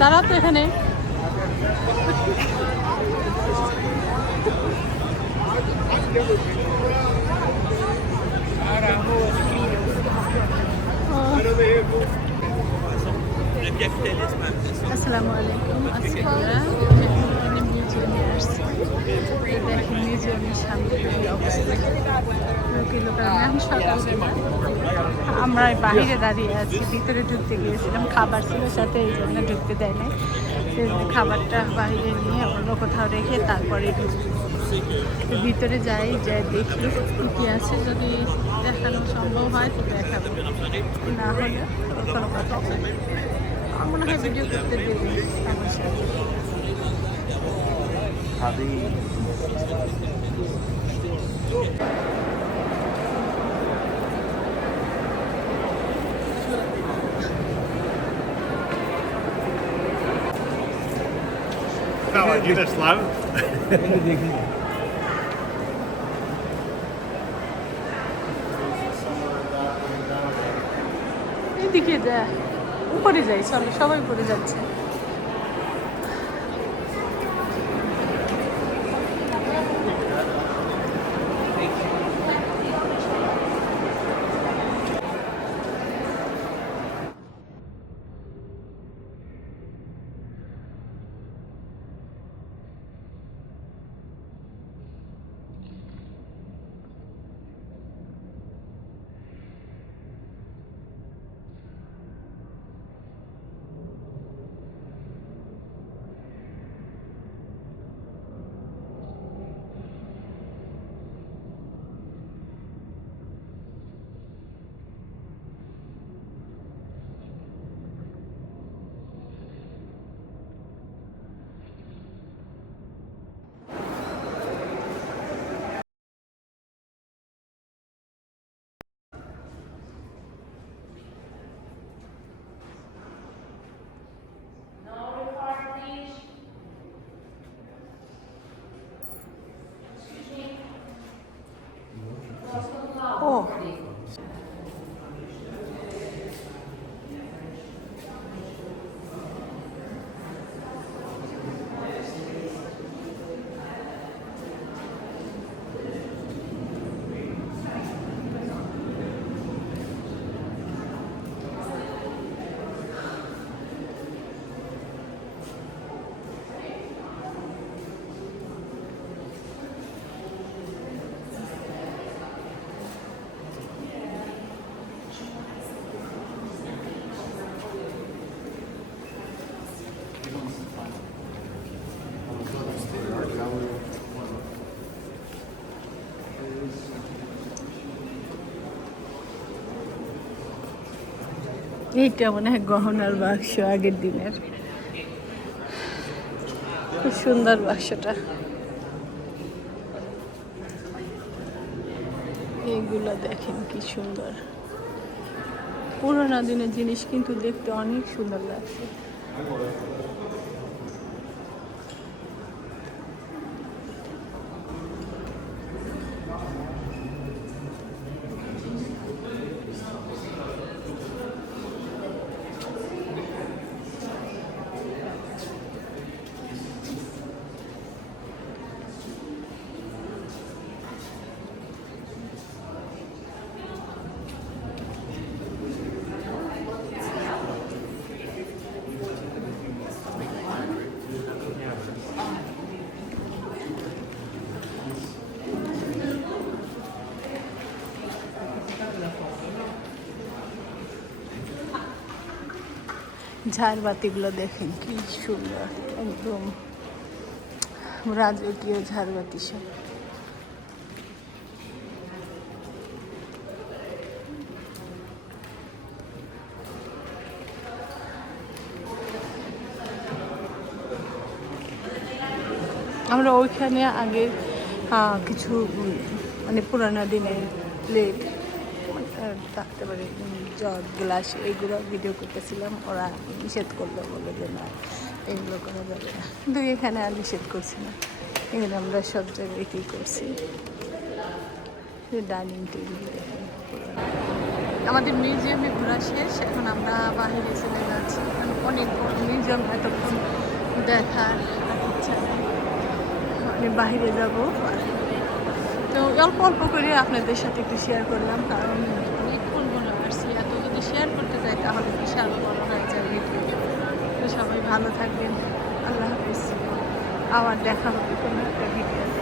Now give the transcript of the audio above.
দাঁড়াও তো এখানে। আসসালামু আলাইকুম। আজকে আমরা মিউজিয়ামে আসছি। দেখেন মিউজিয়ামের সামনে কি অবস্থা, এখন সকালবেলা আমরা বাহিরে দাঁড়িয়ে আছি। ভিতরে ঢুকতে গিয়েছিলাম, খাবার ছিল সাথে, এই জন্য ঢুকতে দেয় না। খাবারটা বাইরে নিয়ে অন্য কোথাও রেখে তারপরে ঢুকবো। ভিতরে যাই, দেখি কী আছে। যদি দেখানো সম্ভব হয় তো দেখাবো, না হলে কোনো কথা নেই। আমার মনে হয় ভিডিও করতে দেবে সমস্যা। এদিকে যা, উপরে যাই, চলো সবাই উপরে যাচ্ছে। ও এইটা মনে হয় গহনার বাক্স, আগের দিনের। খুব সুন্দর বাক্সটা। এইগুলো দেখেন কি সুন্দর, পুরোনো দিনের জিনিস কিন্তু দেখতে অনেক সুন্দর লাগছে। ঝাড়বাতিগুলো দেখেন কি সুন্দর, একদম রাজকীয় ঝাড়বাতি সব। আমরা ওইখানে আগে কিছু মানে পুরানো দিনের প্লেট থাকতে পারে, জগ গ্লাস, এইগুলো ভিডিও করতেছিলাম। ওরা নিষেধ করলো, বলে যে না এগুলো করা যাবে না, কিন্তু এখানে আর নিষেধ করছি না, এখানে আমরা সব জায়গায় কী করছি। ডাইনিং টেবিল দেখেন। আমাদের মিউজিয়ামে ঘোরা শেষ, এখন আমরা বাইরে চলে যাচ্ছি। কারণ অনেক বড় মিউজিয়াম, এতক্ষণ দেখার ইচ্ছা নেই, মানে বাইরে যাব। তো অল্প অল্প করে আপনাদের সাথে একটু শেয়ার করলাম, কারণ অনেকক্ষণ মনে আসছি, এত যদি শেয়ার করতে চাই তাহলে বিশাল বড় হয়ে যায় ভিডিও। তো সবাই ভালো থাকবেন, আল্লাহ হাফিজ, আবার দেখা হবে কোনো একটা ভিডিওতে।